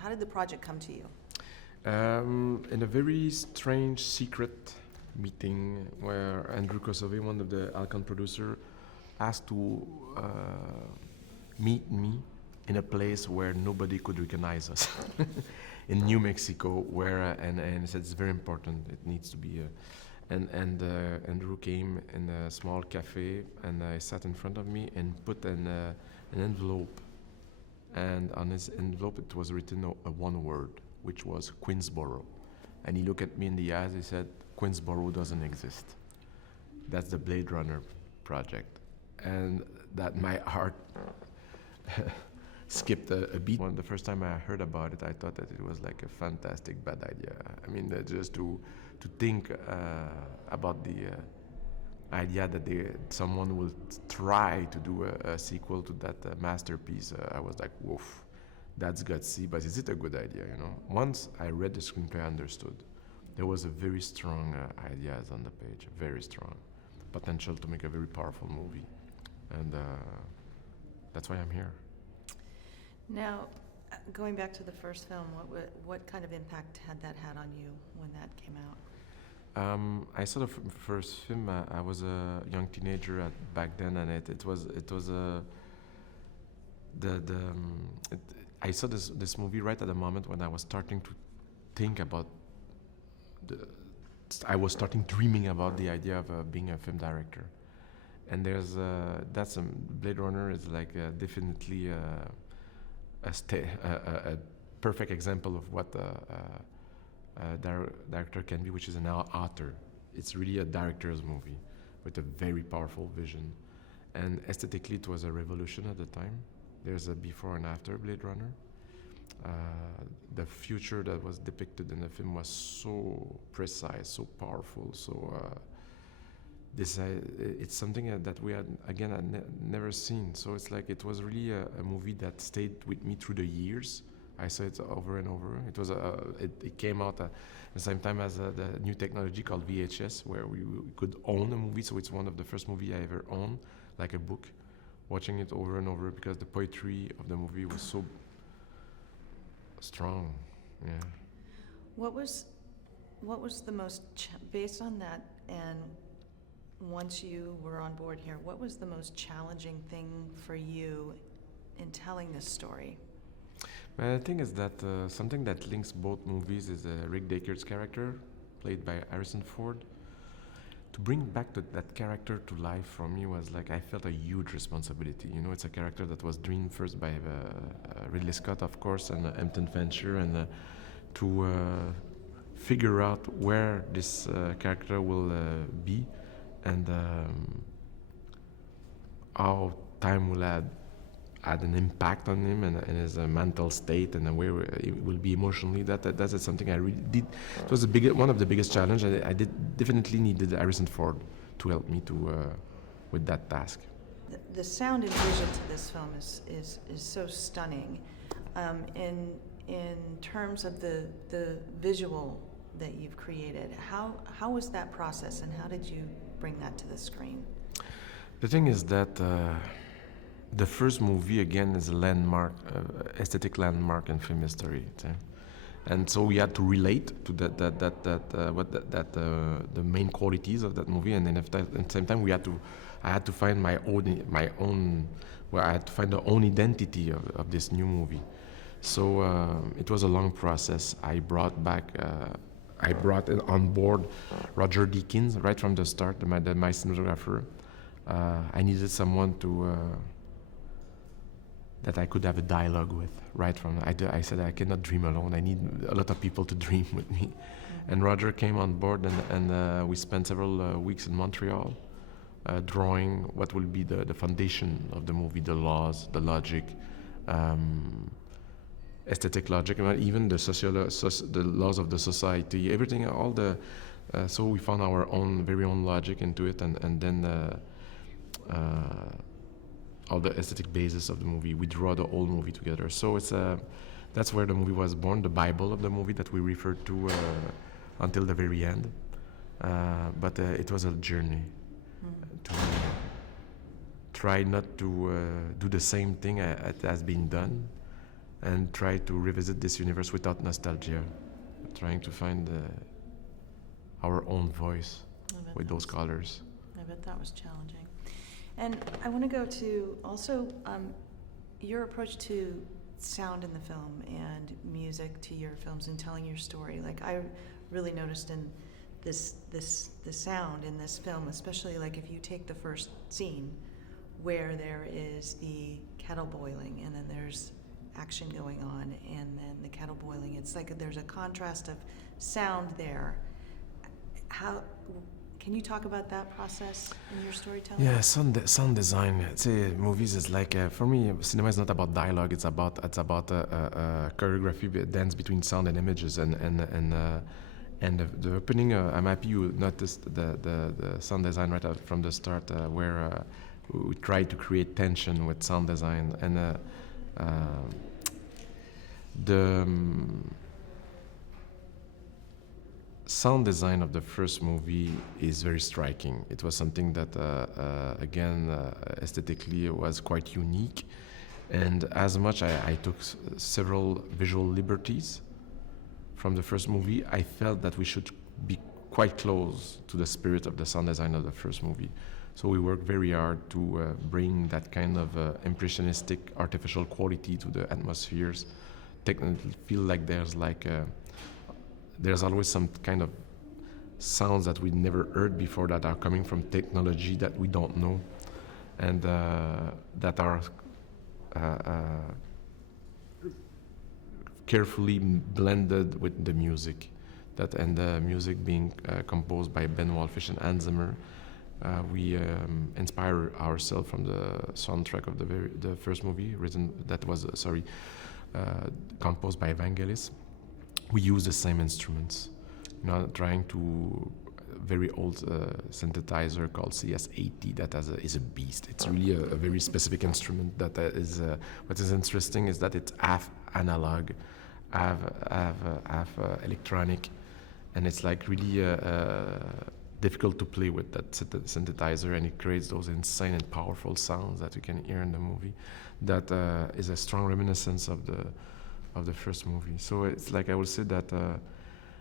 how did the project come to you? In a very strange secret meeting where Andrew Kosove, one of the Alcon producer, asked to meet me in a place where nobody could recognize us, in New Mexico, where and he said it's very important. It needs to be. And Andrew came in a small cafe and sat in front of me and put an envelope, and on his envelope it was written one word, which was Queensboro. And he looked at me in the eyes. He said, "Queensboro doesn't exist. That's the Blade Runner project." And that my heart skipped a beat. When the first time I heard about it, I thought that it was like a fantastic bad idea. I mean, just to think about the idea that someone will try to do a sequel to that masterpiece, I was like, woof, that's gutsy, but is it a good idea, you know? Once I read the screenplay, I understood. There was a very strong ideas on the page, very strong potential to make a very powerful movie. And that's why I'm here. Now, going back to the first film, what kind of impact had that had on you when that came out? I saw the first film. I was a young teenager back then, and I saw this movie right at the moment when I was starting to think about I was starting dreaming about the idea of being a film director, and that's Blade Runner is like definitely a perfect example of what a director can be, which is an author. It's really a director's movie with a very powerful vision, and aesthetically it was a revolution at the time. There's a before and after Blade Runner. The future that was depicted in the film was so precise, so powerful, it's something that we had never seen. So it's like it was really a movie that stayed with me through the years. I saw it over and over. It came out at the same time as the new technology called VHS, where we could own a movie. So it's one of the first movies I ever owned, like a book, watching it over and over because the poetry of the movie was so strong. Yeah. What was the most based on that, and once you were on board here, what was the most challenging thing for you in telling this story? Well, the thing is that something that links both movies is Rick Deckard's character, played by Harrison Ford. To bring back that character to life for me was like I felt a huge responsibility. You know, it's a character that was dreamed first by Ridley Scott, of course, and Hampton Fancher, and to figure out where this character will be, and how time will add an impact on him and his mental state and where it will be emotionally. That's something I really did. It was one of the biggest challenges. I definitely needed Harrison Ford to help me with that task. The sound and vision to this film is so stunning. In terms of the visual that you've created, how was that process, and how did you bring that to the screen? The thing is that the first movie again is a landmark, aesthetic landmark in film history, and so we had to relate to the main qualities of that movie, and then at the same time I had to find my own where I had to find the own identity of this new movie. So it was a long process. I brought on board Roger Deakins right from the start, my cinematographer. I needed someone that I could have a dialogue with right from. I said I cannot dream alone. I need a lot of people to dream with me. Mm-hmm. And Roger came on board, and we spent several weeks in Montreal drawing what will be the foundation of the movie, the laws, the logic, aesthetic logic, and even the laws of the society, everything, all the. So we found our very own logic into it, and then all the aesthetic basis of the movie. We draw the whole movie together. So that's where the movie was born, the Bible of the movie that we referred to until the very end. But it was a journey to try not to do the same thing that has been done, and try to revisit this universe without nostalgia, trying to find our own voice with those colors. I bet that was challenging. And I want to go to also your approach to sound in the film and music to your films and telling your story. Like I really noticed in the sound in this film, especially like if you take the first scene where there is the kettle boiling and then there's action going on and then the kettle boiling, it's like there's a contrast of sound there. How can you talk about that process in your storytelling? Yeah, sound design. Say movies is like for me, cinema is not about dialogue. It's about choreography, dance between sound and images, and the opening. I'm happy you noticed the sound design right out from the start, where we tried to create tension with sound design and the sound design of the first movie is very striking. It was something that, aesthetically was quite unique. And as much I took several visual liberties from the first movie, I felt that we should be quite close to the spirit of the sound design of the first movie. So we worked very hard to bring that kind of impressionistic, artificial quality to the atmospheres. Technically feel like there's always some kind of sounds that we never heard before that are coming from technology that we don't know, and that are carefully blended with the music. And the music being composed by Ben Wallfish and Hans Zimmer. We inspire ourselves from the soundtrack of the first movie, composed by Vangelis. We use the same instruments, trying to very old synthesizer called CS80 that is a beast. It's really a very specific instrument that is. What is interesting is that it's half analog, half electronic, and it's like really difficult to play with that synthesizer, and it creates those insane and powerful sounds that you can hear in the movie. That is a strong reminiscence of the first movie. So it's like I would say that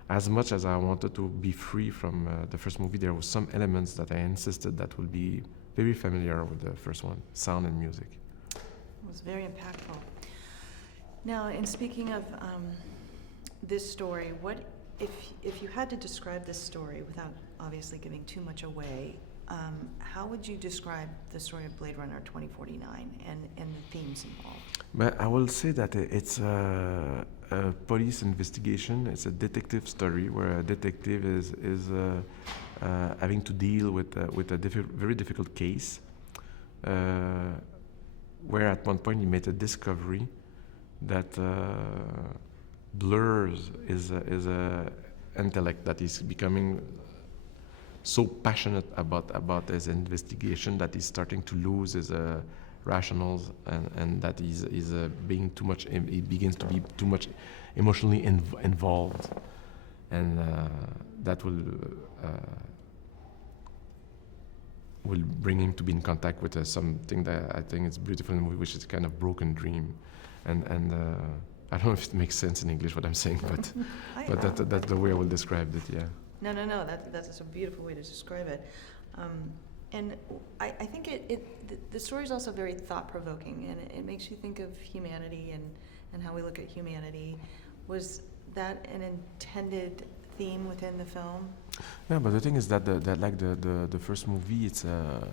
as much as I wanted to be free from the first movie, there were some elements that I insisted that would be very familiar with the first one, sound and music. It was very impactful. Now, in speaking of this story, what if you had to describe this story without obviously giving too much away, how would you describe the story of Blade Runner 2049 and the themes involved? But I will say that it's a police investigation. It's a detective story where a detective is having to deal with a very difficult case, where at one point he made a discovery that blurs his intellect, that is becoming so passionate about his investigation that he's starting to lose his rationals, and that he's being too much. He begins to be too much emotionally involved, and that will bring him to be in contact with something that I think is beautiful in the movie, which is a kind of broken dream, and I don't know if it makes sense in English what I'm saying, but that's the way I will describe it. Yeah. No. That's a beautiful way to describe it. And I think the story is also very thought-provoking, and it makes you think of humanity and how we look at humanity. Was that an intended theme within the film? Yeah, but the thing is that the first movie, it's a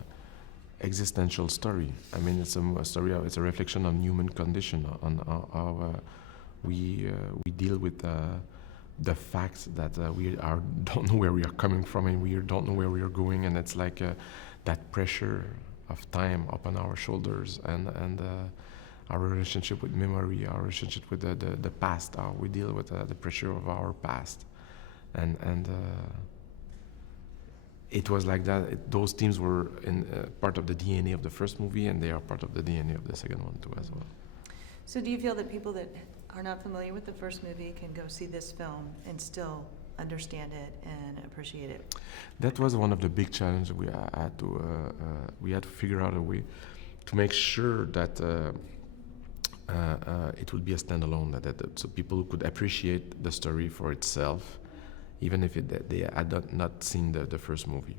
existential story. I mean, it's a story. It's a reflection on human condition, on how we deal with the fact that we don't know where we are coming from, and we don't know where we are going, and it's like that pressure of time upon our shoulders, and our relationship with memory, our relationship with the past, how we deal with the pressure of our past, and it was like that. Those themes were in part of the DNA of the first movie, and they are part of the DNA of the second one too as well. So do you feel that people that are not familiar with the first movie can go see this film and still understand it and appreciate it? That was one of the big challenges we had to figure out a way to make sure that it would be a standalone, so people could appreciate the story for itself, even if they had not seen the first movie.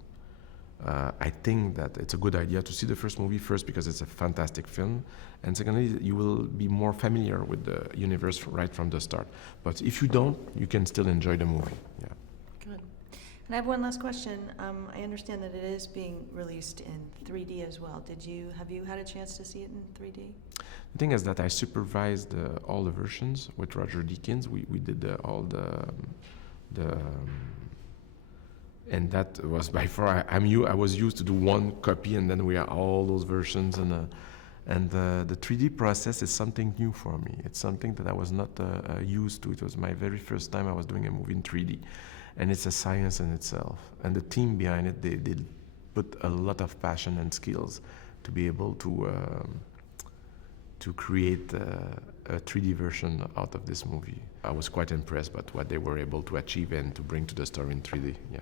I think that it's a good idea to see the first movie first because it's a fantastic film, and secondly, you will be more familiar with the universe right from the start. But if you don't, you can still enjoy the movie. Yeah. Good. And I have one last question. I understand that it is being released in 3D as well. Have you had a chance to see it in 3D? The thing is that I supervised all the versions with Roger Deakins. We did all the and that was by far. I was used to do one copy, and then we had all those versions, and the 3D process is something new for me. It's something that I was not used to. It was my very first time I was doing a movie in 3D, and it's a science in itself. And the team behind it, they put a lot of passion and skills to be able to create a 3D version out of this movie. I was quite impressed by what they were able to achieve and to bring to the story in 3D. Yeah.